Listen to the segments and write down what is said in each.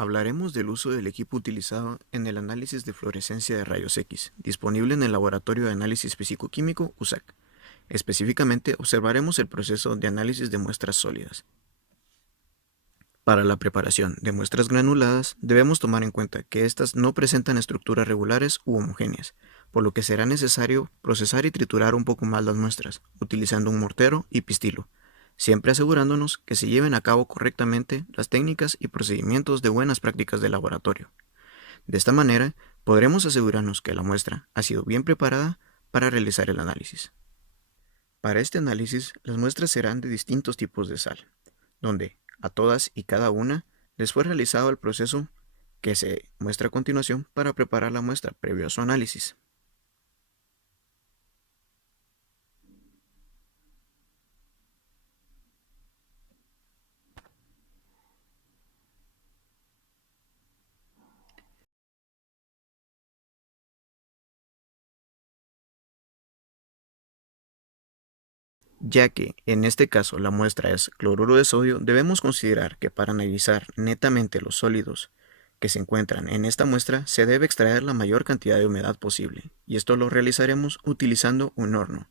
hablaremos del uso del equipo utilizado en el análisis de fluorescencia de rayos X, disponible en el Laboratorio de Análisis Físico-Químico USAC. Específicamente, observaremos el proceso de análisis de muestras sólidas. Para la preparación de muestras granuladas, debemos tomar en cuenta que éstas no presentan estructuras regulares u homogéneas, por lo que será necesario procesar y triturar un poco más las muestras, utilizando un mortero y pistilo, siempre asegurándonos que se lleven a cabo correctamente las técnicas y procedimientos de buenas prácticas de laboratorio. De esta manera, podremos asegurarnos que la muestra ha sido bien preparada para realizar el análisis. Para este análisis, las muestras serán de distintos tipos de sal, donde a todas y cada una les fue realizado el proceso que se muestra a continuación para preparar la muestra previo a su análisis. Ya que en este caso la muestra es cloruro de sodio, debemos considerar que para analizar netamente los sólidos que se encuentran en esta muestra se debe extraer la mayor cantidad de humedad posible, y esto lo realizaremos utilizando un horno.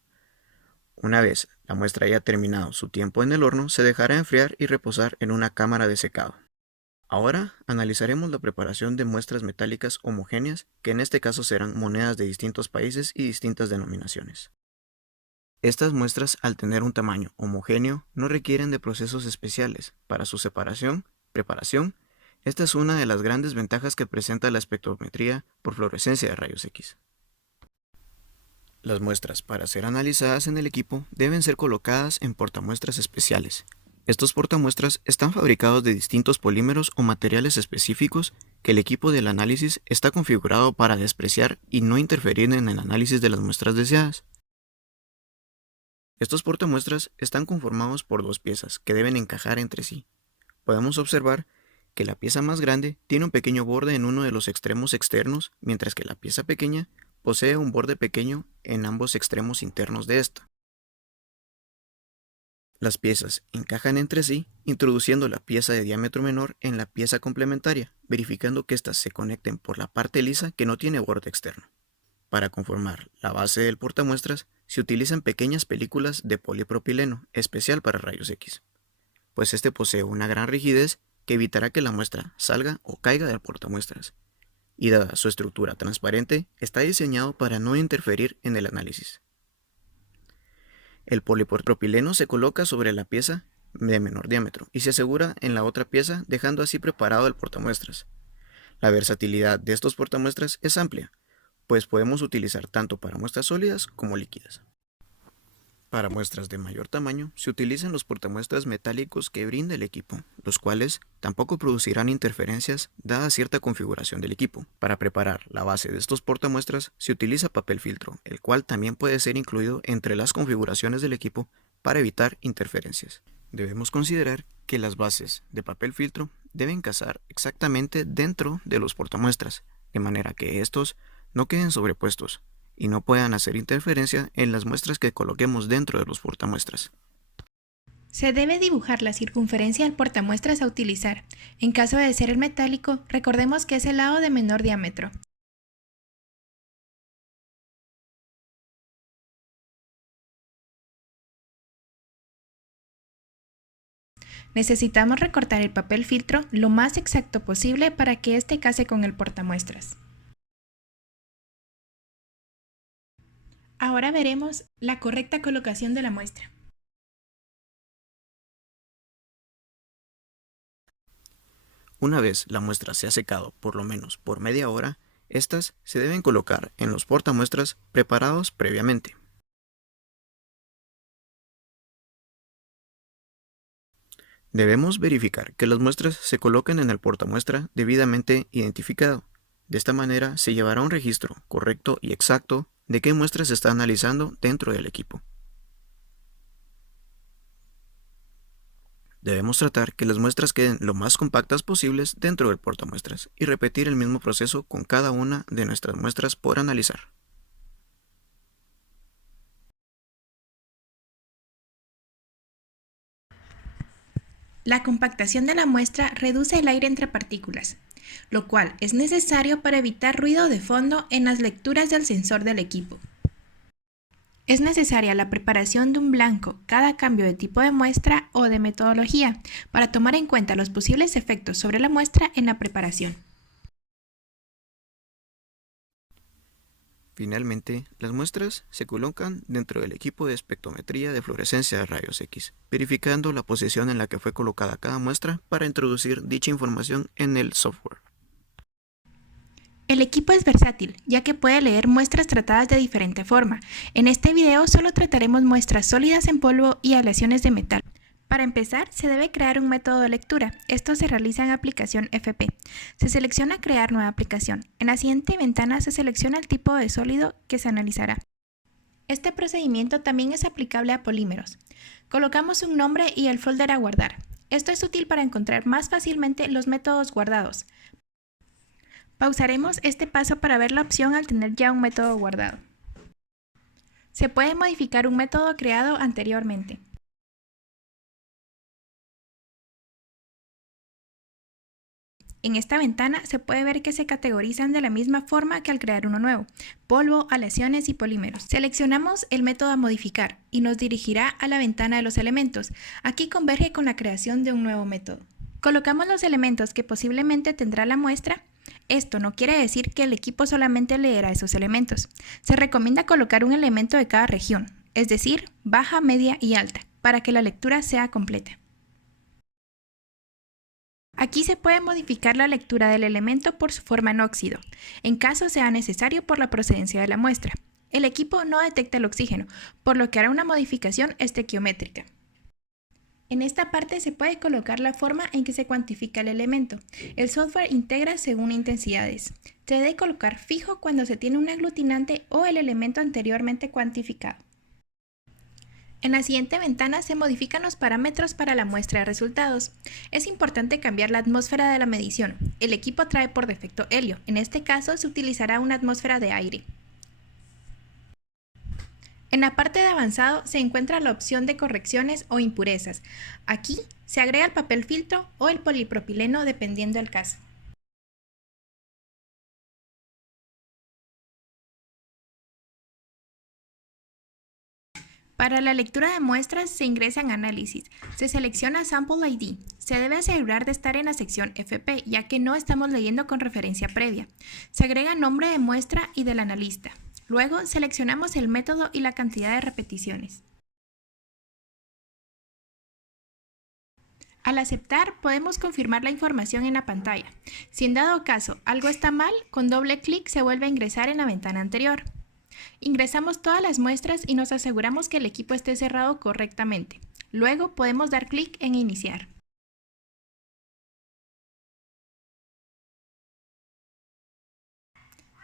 Una vez la muestra haya terminado su tiempo en el horno, se dejará enfriar y reposar en una cámara de secado. Ahora analizaremos la preparación de muestras metálicas homogéneas, que en este caso serán monedas de distintos países y distintas denominaciones. Estas muestras, al tener un tamaño homogéneo, no requieren de procesos especiales para su preparación. Esta es una de las grandes ventajas que presenta la espectrometría por fluorescencia de rayos X. Las muestras, para ser analizadas en el equipo, deben ser colocadas en portamuestras especiales. Estos portamuestras están fabricados de distintos polímeros o materiales específicos que el equipo del análisis está configurado para despreciar y no interferir en el análisis de las muestras deseadas. Estos portamuestras están conformados por dos piezas que deben encajar entre sí. Podemos observar que la pieza más grande tiene un pequeño borde en uno de los extremos externos, mientras que la pieza pequeña posee un borde pequeño en ambos extremos internos de esta. Las piezas encajan entre sí, introduciendo la pieza de diámetro menor en la pieza complementaria, verificando que éstas se conecten por la parte lisa que no tiene borde externo. Para conformar la base del portamuestras, se utilizan pequeñas películas de polipropileno, especial para rayos X, pues este posee una gran rigidez que evitará que la muestra salga o caiga del portamuestras, y dada su estructura transparente, está diseñado para no interferir en el análisis. El polipropileno se coloca sobre la pieza de menor diámetro y se asegura en la otra pieza, dejando así preparado el portamuestras. La versatilidad de estos portamuestras es amplia, pues podemos utilizar tanto para muestras sólidas como líquidas. Para muestras de mayor tamaño, se utilizan los portamuestras metálicos que brinda el equipo, los cuales tampoco producirán interferencias dada cierta configuración del equipo. Para preparar la base de estos portamuestras, se utiliza papel filtro, el cual también puede ser incluido entre las configuraciones del equipo para evitar interferencias. Debemos considerar que las bases de papel filtro deben casar exactamente dentro de los portamuestras, de manera que estos no queden sobrepuestos y no puedan hacer interferencia en las muestras que coloquemos dentro de los portamuestras. Se debe dibujar la circunferencia del portamuestras a utilizar. En caso de ser el metálico, recordemos que es el lado de menor diámetro. Necesitamos recortar el papel filtro lo más exacto posible para que éste case con el portamuestras. Ahora veremos la correcta colocación de la muestra. Una vez la muestra se ha secado por lo menos por media hora, estas se deben colocar en los portamuestras preparados previamente. Debemos verificar que las muestras se coloquen en el portamuestra debidamente identificado. De esta manera se llevará un registro correcto y exacto de qué muestras se está analizando dentro del equipo. Debemos tratar que las muestras queden lo más compactas posibles dentro del portamuestras y repetir el mismo proceso con cada una de nuestras muestras por analizar. La compactación de la muestra reduce el aire entre partículas, lo cual es necesario para evitar ruido de fondo en las lecturas del sensor del equipo. Es necesaria la preparación de un blanco cada cambio de tipo de muestra o de metodología para tomar en cuenta los posibles efectos sobre la muestra en la preparación. Finalmente, las muestras se colocan dentro del equipo de espectrometría de fluorescencia de rayos X, verificando la posición en la que fue colocada cada muestra para introducir dicha información en el software. El equipo es versátil, ya que puede leer muestras tratadas de diferente forma. En este video solo trataremos muestras sólidas en polvo y aleaciones de metal. Para empezar, se debe crear un método de lectura. Esto se realiza en aplicación FP. Se selecciona crear nueva aplicación. En la siguiente ventana se selecciona el tipo de sólido que se analizará. Este procedimiento también es aplicable a polímeros. Colocamos un nombre y el folder a guardar. Esto es útil para encontrar más fácilmente los métodos guardados. Pausaremos este paso para ver la opción al tener ya un método guardado. Se puede modificar un método creado anteriormente. En esta ventana se puede ver que se categorizan de la misma forma que al crear uno nuevo: polvo, aleaciones y polímeros. Seleccionamos el método a modificar y nos dirigirá a la ventana de los elementos. Aquí converge con la creación de un nuevo método. Colocamos los elementos que posiblemente tendrá la muestra. Esto no quiere decir que el equipo solamente leerá esos elementos. Se recomienda colocar un elemento de cada región, es decir, baja, media y alta, para que la lectura sea completa. Aquí se puede modificar la lectura del elemento por su forma en óxido, en caso sea necesario por la procedencia de la muestra. El equipo no detecta el oxígeno, por lo que hará una modificación estequiométrica. En esta parte se puede colocar la forma en que se cuantifica el elemento. El software integra según intensidades. Se debe colocar fijo cuando se tiene un aglutinante o el elemento anteriormente cuantificado. En la siguiente ventana se modifican los parámetros para la muestra de resultados. Es importante cambiar la atmósfera de la medición. El equipo trae por defecto helio. En este caso se utilizará una atmósfera de aire. En la parte de avanzado se encuentra la opción de correcciones o impurezas. Aquí se agrega el papel filtro o el polipropileno dependiendo del caso. Para la lectura de muestras se ingresa en Análisis, se selecciona Sample ID. Se debe asegurar de estar en la sección FP, ya que no estamos leyendo con referencia previa. Se agrega nombre de muestra y del analista. Luego seleccionamos el método y la cantidad de repeticiones. Al aceptar, podemos confirmar la información en la pantalla. Si en dado caso algo está mal, con doble clic se vuelve a ingresar en la ventana anterior. Ingresamos todas las muestras y nos aseguramos que el equipo esté cerrado correctamente. Luego podemos dar clic en Iniciar.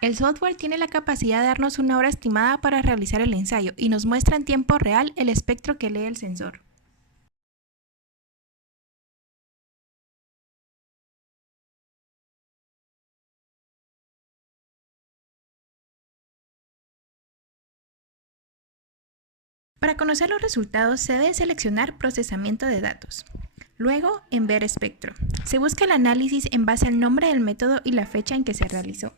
El software tiene la capacidad de darnos una hora estimada para realizar el ensayo y nos muestra en tiempo real el espectro que lee el sensor. Para conocer los resultados se debe seleccionar Procesamiento de datos. Luego, en Ver espectro. Se busca el análisis en base al nombre del método y la fecha en que se realizó.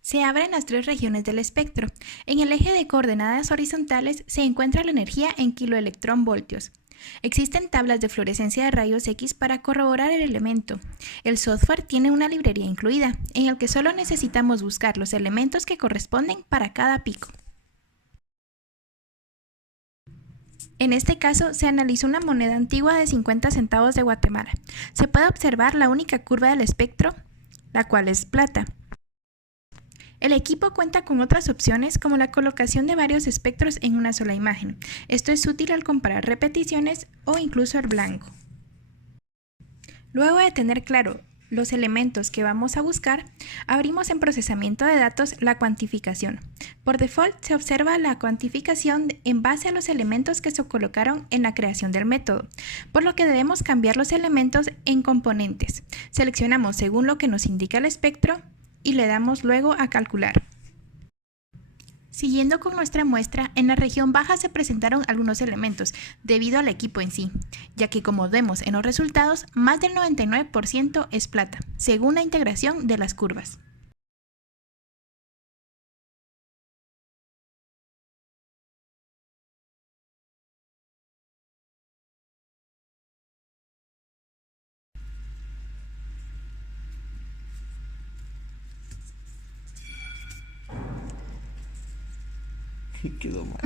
Se abren las tres regiones del espectro. En el eje de coordenadas horizontales se encuentra la energía en kiloelectronvoltios. Existen tablas de fluorescencia de rayos X para corroborar el elemento. El software tiene una librería incluida, en el que solo necesitamos buscar los elementos que corresponden para cada pico. En este caso, se analizó una moneda antigua de 50 centavos de Guatemala. Se puede observar la única curva del espectro, la cual es plata. El equipo cuenta con otras opciones como la colocación de varios espectros en una sola imagen. Esto es útil al comparar repeticiones o incluso el blanco. Luego de tener claro los elementos que vamos a buscar, abrimos en procesamiento de datos la cuantificación. Por default se observa la cuantificación en base a los elementos que se colocaron en la creación del método, por lo que debemos cambiar los elementos en componentes. Seleccionamos según lo que nos indica el espectro y le damos luego a calcular. Siguiendo con nuestra muestra, en la región baja se presentaron algunos elementos debido al equipo en sí, ya que como vemos en los resultados, más del 99% es plata, según la integración de las curvas. Quedó mal.